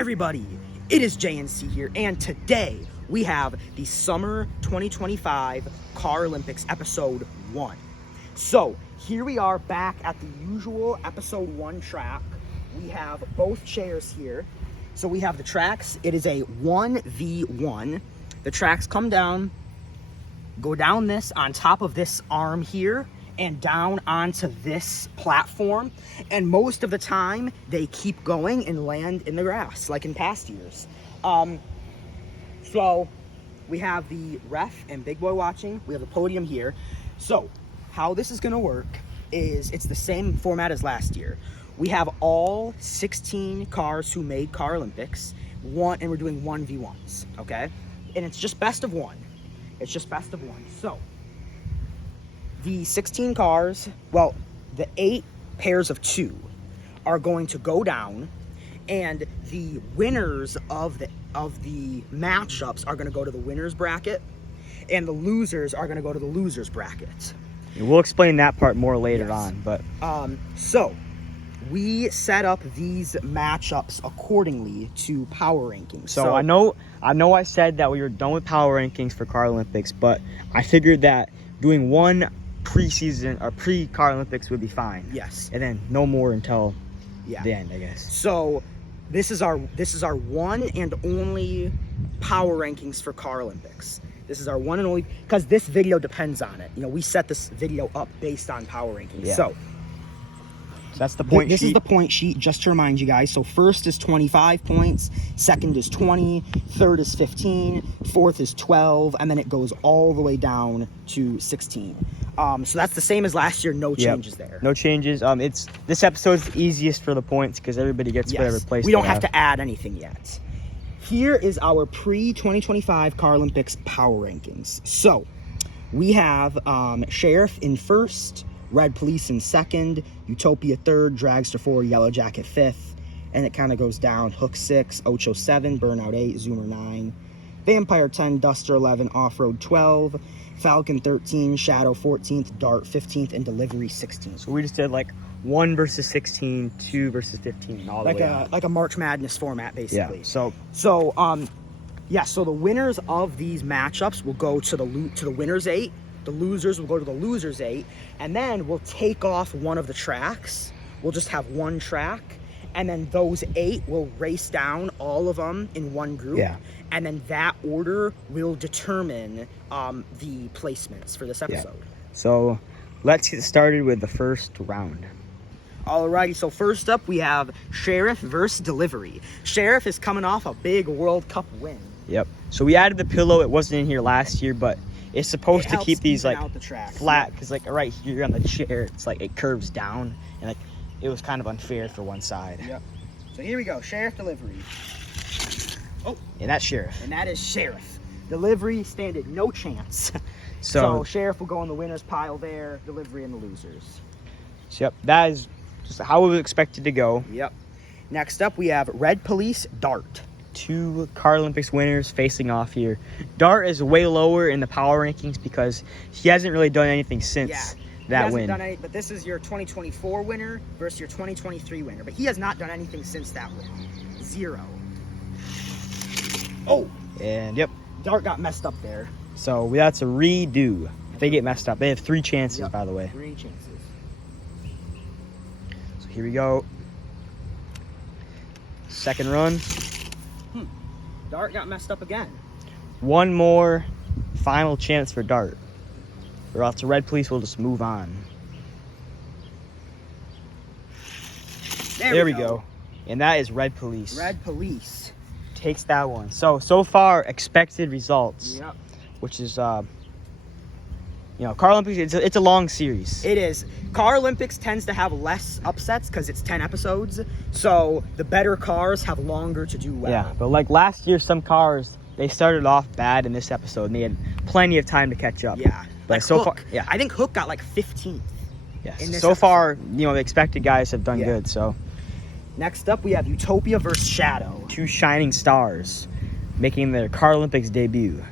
everybody, it is JNC here, and today we have the Summer 2025 Car Olympics Episode 1. So, here we are back at the usual Episode 1 track. We have both chairs here. So we have the tracks. It is a 1v1. The tracks come down, go down this on top of this arm here, and down onto this platform, and most of the time they keep going and land in the grass like in past years. So we have the ref and big boy watching. We have the podium here. So how this is going to work is it's the same format as last year. We have all 16 cars who made Car Olympics, and we're doing 1v1s, okay? And it's just best of one. It's just best of one. So the 16 cars, well, the 8 pairs of 2 are going to go down, and the winners of the matchups are going to go to the winners bracket, and the losers are going to go to the losers bracket. We'll explain that part more later on, but so we set up these matchups accordingly to power rankings. So I know I said that we were done with power rankings for Car Olympics, but I figured that doing one preseason or pre-Car Olympics would be fine. Yes. And then no more until the end, I guess. So this is our one and only power rankings for Car Olympics. This is our one and only, because this video depends on it. You know, we set this video up based on power rankings. Yeah. So that's the point sheet. This is the point sheet, just to remind you guys. So first is 25 points, second is 20, third is 15, fourth is 12, and then it goes all the way down to 16. So that's the same as last year, no changes there. No changes. This episode's the easiest for the points because everybody gets whatever place we don't have to add anything yet. Here is our pre-2025 Car Olympics power rankings. So we have Sheriff in first, Red Police in second, Utopia third, Dragster 4, Yellow Jacket 5th, and it kind of goes down. Hook 6, Ocho 7, Burnout 8, Zoomer 9, Vampire 10, Duster 11, Off-Road 12, Falcon 13, Shadow 14th, Dart 15th, and Delivery 16th. So we just did like 1 versus 16, 2 versus 15, all the way out. Like a March Madness format, basically. Yeah. So the winners of these matchups will go to the winners 8. The losers will go to the losers 8, and then we'll take off one of the tracks. We'll just have one track, and then those 8 will race down, all of them in one group. Yeah. And then that order will determine the placements for this episode. Yeah. So let's get started with the first round. Alrighty, so first up we have Sheriff versus Delivery. Sheriff is coming off a big World Cup win. Yep. So we added the pillow. It wasn't in here last year, but it's supposed to keep these like flat, because like right here on the chair, it's like it curves down, and like it was kind of unfair for one side. Yep. So here we go, Sheriff, Delivery. Oh, and that's Sheriff. And that is Sheriff. Delivery standed no chance. So Sheriff will go in the winners pile there, Delivery in the losers. So, yep, that is just how it was expected to go. Yep. Next up we have Red Police, Dart. 2 Car Olympics winners facing off here. Dart is way lower in the power rankings because he hasn't really done anything since that win. But this is your 2024 winner versus your 2023 winner. But he has not done anything since that win. 0. Oh! And yep. Dart got messed up there. So that's a redo. If they get messed up. They have 3 chances, by the way. 3 chances. So here we go. Second run. Dart got messed up again. One more final chance for Dart, or else the Red Police will just move on. There we go. And that is Red Police. Red Police takes that one. So far, expected results. Yep. Which is, Car Olympics, it's a long series. It is. Car Olympics tends to have less upsets because it's 10 episodes. So the better cars have longer to do well. Yeah, but like last year, some cars, they started off bad in this episode, and they had plenty of time to catch up. Yeah. But like so Hook. far, yeah. I think Hook got like 15th. Yes. So far, the expected guys have done good, so. Next up, we have Utopia versus Shadow. 2 shining stars making their Car Olympics debut.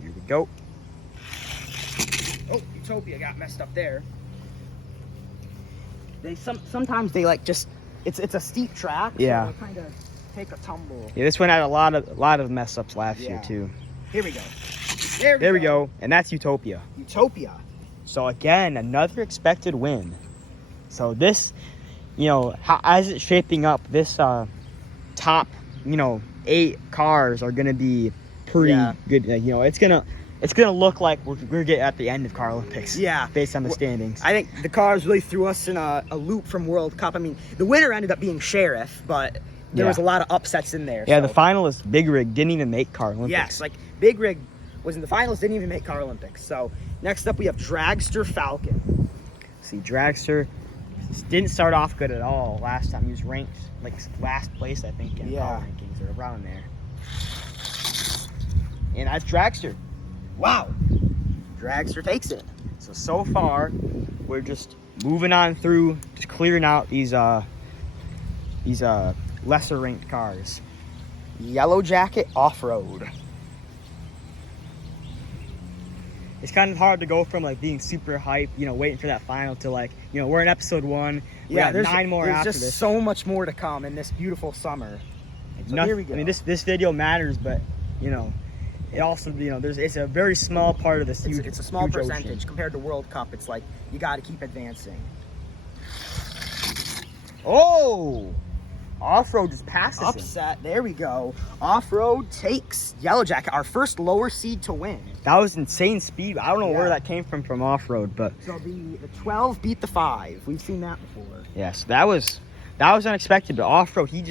Here we go. Oh, Utopia got messed up there. Sometimes they like just it's a steep track. Yeah. So it'll kind of take a tumble. Yeah, this one had a lot of mess ups last year too. Here we go. There we go. And that's Utopia. Utopia. So again, another expected win. So this, as it's shaping up, this top, 8 cars are gonna be pretty good. It's gonna look like we're getting at the end of CAROLYMPICS. Yeah. Based on the standings. I think the cars really threw us in a loop from World Cup. I mean, the winner ended up being Sheriff, but there was a lot of upsets in there. Yeah, the finalist, Big Rig, didn't even make CAROLYMPICS. Yes, like Big Rig was in the finals, didn't even make CAROLYMPICS. So next up we have Dragster Falcon. See, Dragster didn't start off good at all last time. He was ranked like last place, I think, in power rankings or around there. And that's Dragster. Wow. Dragster takes it. So far, we're just moving on through, just clearing out these lesser ranked cars. Yellow Jacket Off-Road. It's kind of hard to go from like being super hyped, waiting for that final to like, we're in episode 1. We got 9 more after this. There's just so much more to come in this beautiful summer. So here we go. I mean, this video matters, but it also, it's a very small part of this huge. It's a small percentage ocean. compared to World Cup. It's like you got to keep advancing. Oh, Off-Road just passes him. Upset. There we go. Off-Road takes Yellow Jacket, our first lower seed to win. That was insane speed. I don't know where that came from Off-Road, but so the 12 beat the 5. We've seen that before. Yes, that was unexpected. But Off-Road, he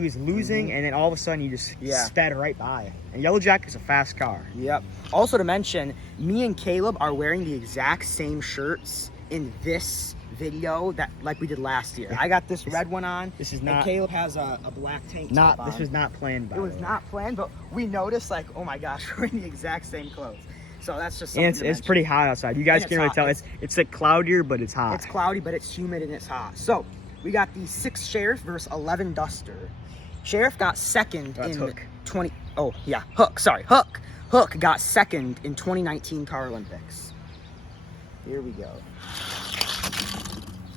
was losing, and then all of a sudden he just sped right by. And Yellow Jacket's a fast car. Yep. Also to mention, me and Caleb are wearing the exact same shirts in this video that like we did last year. I got this red one on. This is not. And Caleb has a black tank top on. This was not planned. By it was not planned, but we noticed like, oh my gosh, we're in the exact same clothes. So that's just something. And it's pretty hot outside. You guys can't really tell. It's like cloudier, but it's hot. It's cloudy, but it's humid and it's hot. So we got the 6 Sheriff versus 11 Duster. Sheriff got second in Hook. 20. Oh yeah, Hook. Sorry, Hook. Hook got second in 2019 CAROLYMPICS. Here we go.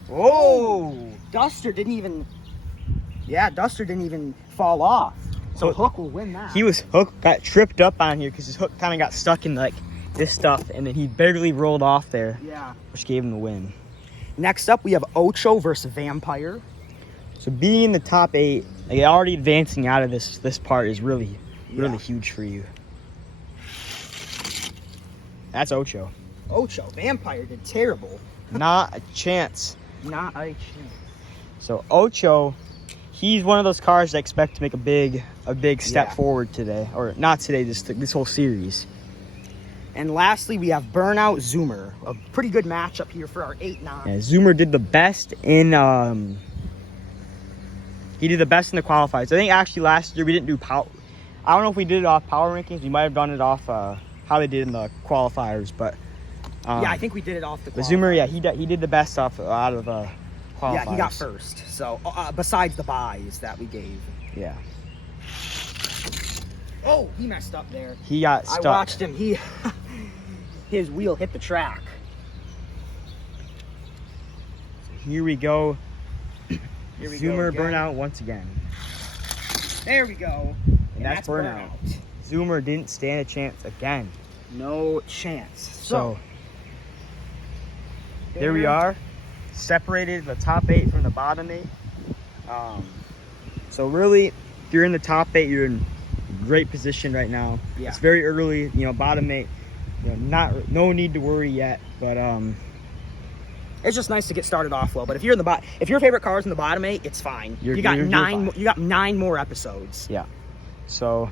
Oh, Duster didn't even fall off. So Hook will win that. Hook got tripped up on here because his hook kind of got stuck in like this stuff, and then he barely rolled off there. Yeah. Which gave him the win. Next up, we have Ocho versus Vampire. So being in the top 8, like already advancing out of this part is really huge for you. That's Ocho. Ocho. Vampire did terrible. Not a chance. Not a chance. So Ocho, he's one of those cars I expect to make a big step forward today, or not today. This whole series. And lastly, we have Burnout Zoomer. A pretty good matchup here for our 8-9. Yeah, Zoomer did the best in he did the best in the qualifiers. I think actually last year we didn't do power. I don't know if we did it off power rankings. We might have done it off how they did in the qualifiers, but yeah, I think we did it off the qualifiers. The Zoomer, he did the best stuff out of qualifiers. Yeah, he got first. So besides the buys that we gave. Yeah. Oh, he messed up there. He got stuck. I watched him. His wheel hit the track. Here we go. Zoomer go Burnout once again. There we go. And that's Burnout. Zoomer didn't stand a chance again. No chance. So there we are. Separated the top 8 from the bottom 8. So really, if you're in the top 8, you're in great position right now. Yeah. It's very early, bottom 8. No need to worry yet, but it's just nice to get started off well. But if you're in the if your favorite car's in the bottom 8, it's fine. You got 9 more episodes. Yeah. So,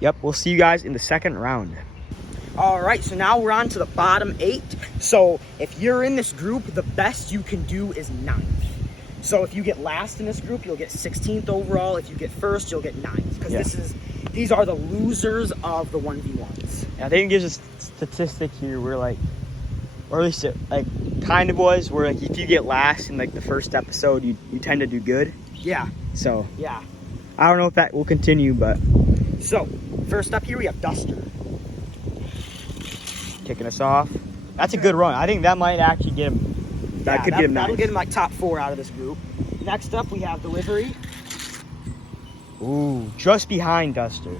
yep, we'll see you guys in the second round. All right, so now we're on to the bottom 8. So if you're in this group, the best you can do is 9th. So if you get last in this group, you'll get 16th overall. If you get first, you'll get 9th. Because these are the losers of the 1v1s. I think it gives us a statistic here where or at least it kind of was, where if you get last in the first episode, you tend to do good. Yeah. So yeah. I don't know if that will continue, but. So first up here, we have Duster. Kicking us off. That's a good run. I think that might actually get him. That could get him. That'll get him top 4 out of this group. Next up, we have Delivery. Ooh, just behind Duster.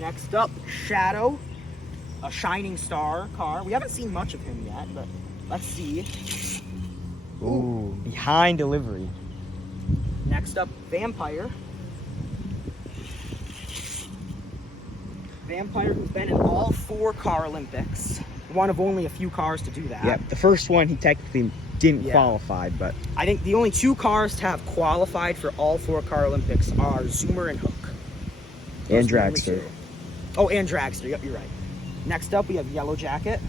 Next up, Shadow, a Shining Star car. We haven't seen much of him yet, but let's see. Ooh, behind Delivery. Next up, Vampire. Vampire, who's been in all 4 Car Olympics. One of only a few cars to do that. Yep, the first one he technically didn't qualify, but I think the only 2 cars to have qualified for all 4 Car Olympics are Zoomer and Hook. and Those are the only Dragster. 2. Oh, and Dragster. Yep, you're right. Next up, we have Yellow Jacket.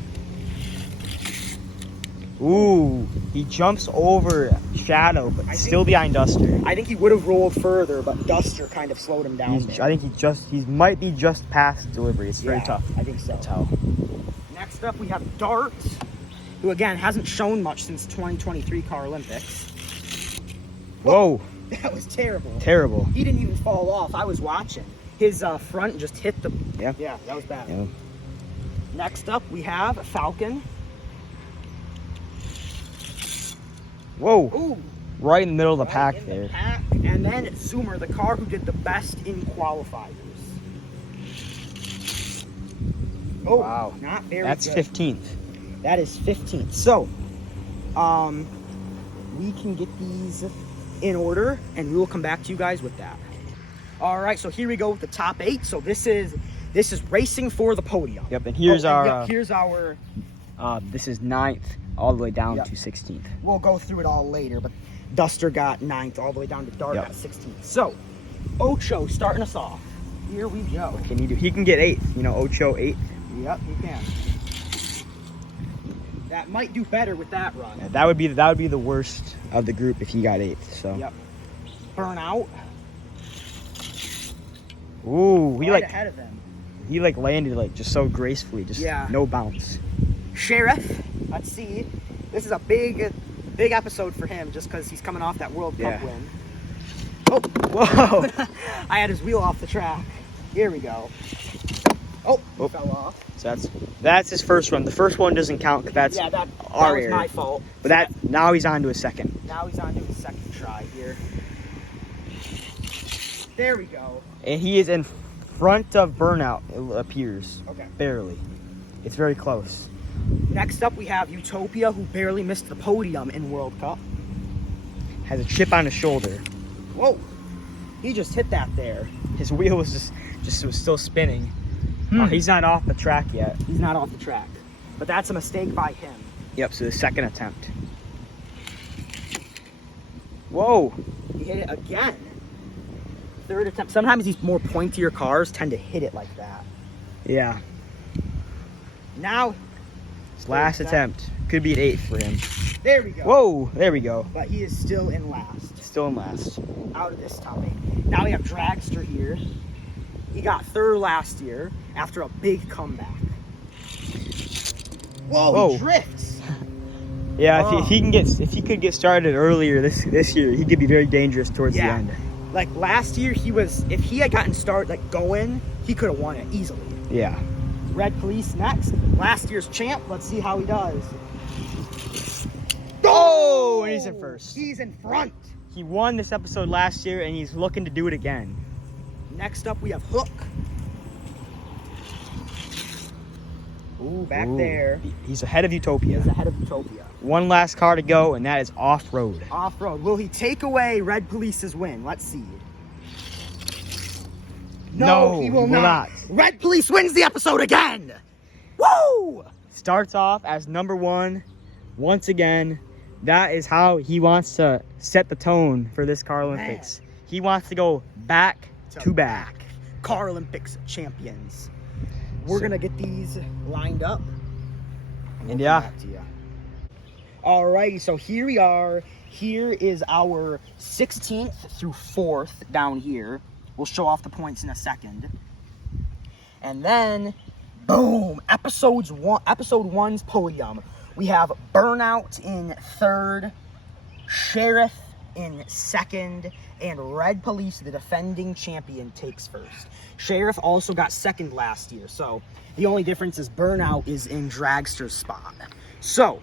Ooh, he jumps over Shadow, but still behind Duster. I think he would have rolled further, but Duster kind of slowed him down. I think he might be just past Delivery. It's very tough. I think so. to tell. Next up, we have Dart, who again hasn't shown much since 2023 Car Olympics. Whoa, That was terrible. terrible. He didn't even fall off. I was watching. His front just hit the. Yeah. Yeah, that was bad. Yeah. Next up, we have Falcon. Whoa, Ooh, right in the middle of the right pack in there. the pack. And then Zoomer, the car who did the best in qualifiers. Oh, Wow. not very That's good. 15th. That is 15th. So, we can get these in order, and we will come back to you guys with that. All right, so here we go with the top 8. So this is racing for the podium. Yep, and here's here's our. this is 9th all the way down Yep. to 16th. We'll go through it all later, but Duster got 9th all the way down to Dart Yep. got 16th. So, Ocho starting us off. Here we go. What can he do? He can get 8th. You know, Ocho 8th. Yep, he can. That might do better with that run. Yeah, that would be the worst of the group if he got 8th. So. Yep. Burnout. Ooh, Right ahead of him. he landed just so gracefully, just no bounce. Sheriff. Let's see. This is a big episode for him just because he's coming off that World Cup win. Oh, Whoa! I had his wheel off the track. Here we go. Oh, he fell off. So that's his first run. The first one doesn't count because that's that our was area. my fault. But now he's on to his second. Now he's on to his second try here. There we go. And he is in front of Burnout, it appears. Okay. Barely. It's very close. Next up, we have Utopia, who barely missed the podium in World Cup. Has a chip on his shoulder. Whoa. He just hit that there. His wheel was was still spinning. He's not off the track yet. He's not off the track. But that's a mistake by him. Yep, so the second attempt. Whoa. He hit it again. Third attempt. Sometimes these more pointier cars tend to hit it like that. Yeah. Now, His last attempt. Could be an 8th for him. there we go. Whoa, there we go. But he is still in last. Still in last. Out of this top 8. Now we have Dragster here. He got 3rd last year after a big comeback. Whoa, he drifts. Yeah, if he could get started earlier this year, he could be very dangerous towards the end. Like last year, if he had gotten started going, he could have won it easily. Yeah. Red Police next. Last year's champ. Let's see how he does. Oh, and he's in first. He's in front. He won this episode last year, and he's looking to do it again. Next up, we have Hook. Ooh, back there. He's ahead of Utopia. He's ahead of Utopia. One last car to go, and that is off-road. Off-road. Will he take away Red Police's win? Let's see. No, he will not. Red Police wins the episode again. Woo! Starts off as number 1 once again. That is how he wants to set the tone for this Car Olympics. He wants to go back to back. Car Olympics champions. We're going to get these lined up. And yeah. Alrighty, so here we are. Here is our 16th through 4th down here. We'll show off the points in a second. And then, boom, episode 1's podium. We have Burnout in 3rd, Sheriff in 2nd, and Red Police, the defending champion, takes 1st. Sheriff also got 2nd last year, so the only difference is Burnout is in Dragster's spot. So,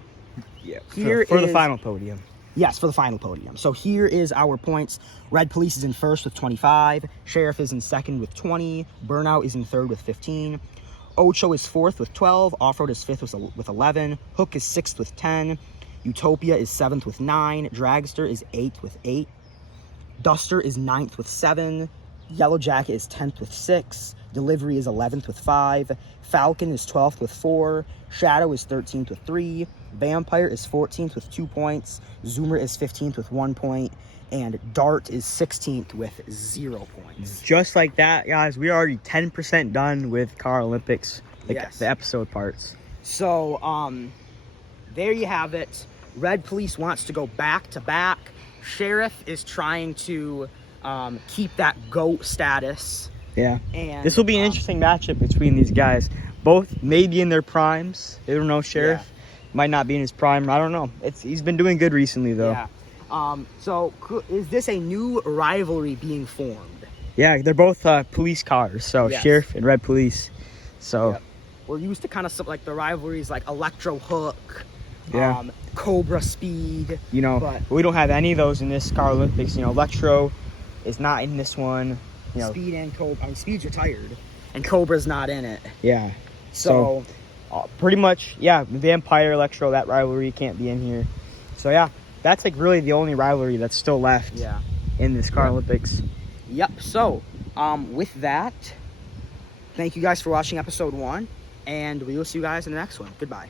Yeah, here for is the final podium. Yes, for the final podium. So here is our points. Red Police is in first with 25. Sheriff is in second with 20. Burnout is in third with 15. Ocho is fourth with 12. Off-Road is fifth with 11. Hook is sixth with 10. Utopia is seventh with 9. Dragster is eighth with 8. Duster is ninth with 7. Yellow Jacket is 10th with 6. Delivery is 11th with 5. Falcon is 12th with 4. Shadow is 13th with 3. Vampire is 14th with 2 points. Zoomer is 15th with 1 point. And Dart is 16th with 0 points. Just like that, guys, we are already 10% done with Car Olympics, Yes. the episode parts. So, there you have it. Red Police wants to go back to back. Sheriff is trying to keep that GOAT status. Yeah. And This will be an interesting matchup between these guys. Both maybe in their primes. I don't know, Sheriff might not be in his prime. I don't know. He's been doing good recently, though. Yeah. So is this a new rivalry being formed? Yeah, they're both police cars, so Yes. Sheriff and Red Police. So Yep. We're used to kind of like the rivalries like Electro Hook, Yeah. Cobra Speed. you know, But we don't have any of those in this Car Olympics. You know, Electro is not in this one. You know, Speed and Cobra. I mean, Speed's retired, and Cobra's not in it. yeah. So Pretty much, yeah. Vampire, Electro, that rivalry can't be in here. So yeah, that's like really the only rivalry that's still left. yeah. In this Car Olympics. Yep. So, with that, thank you guys for watching episode 1, and we will see you guys in the next one. Goodbye.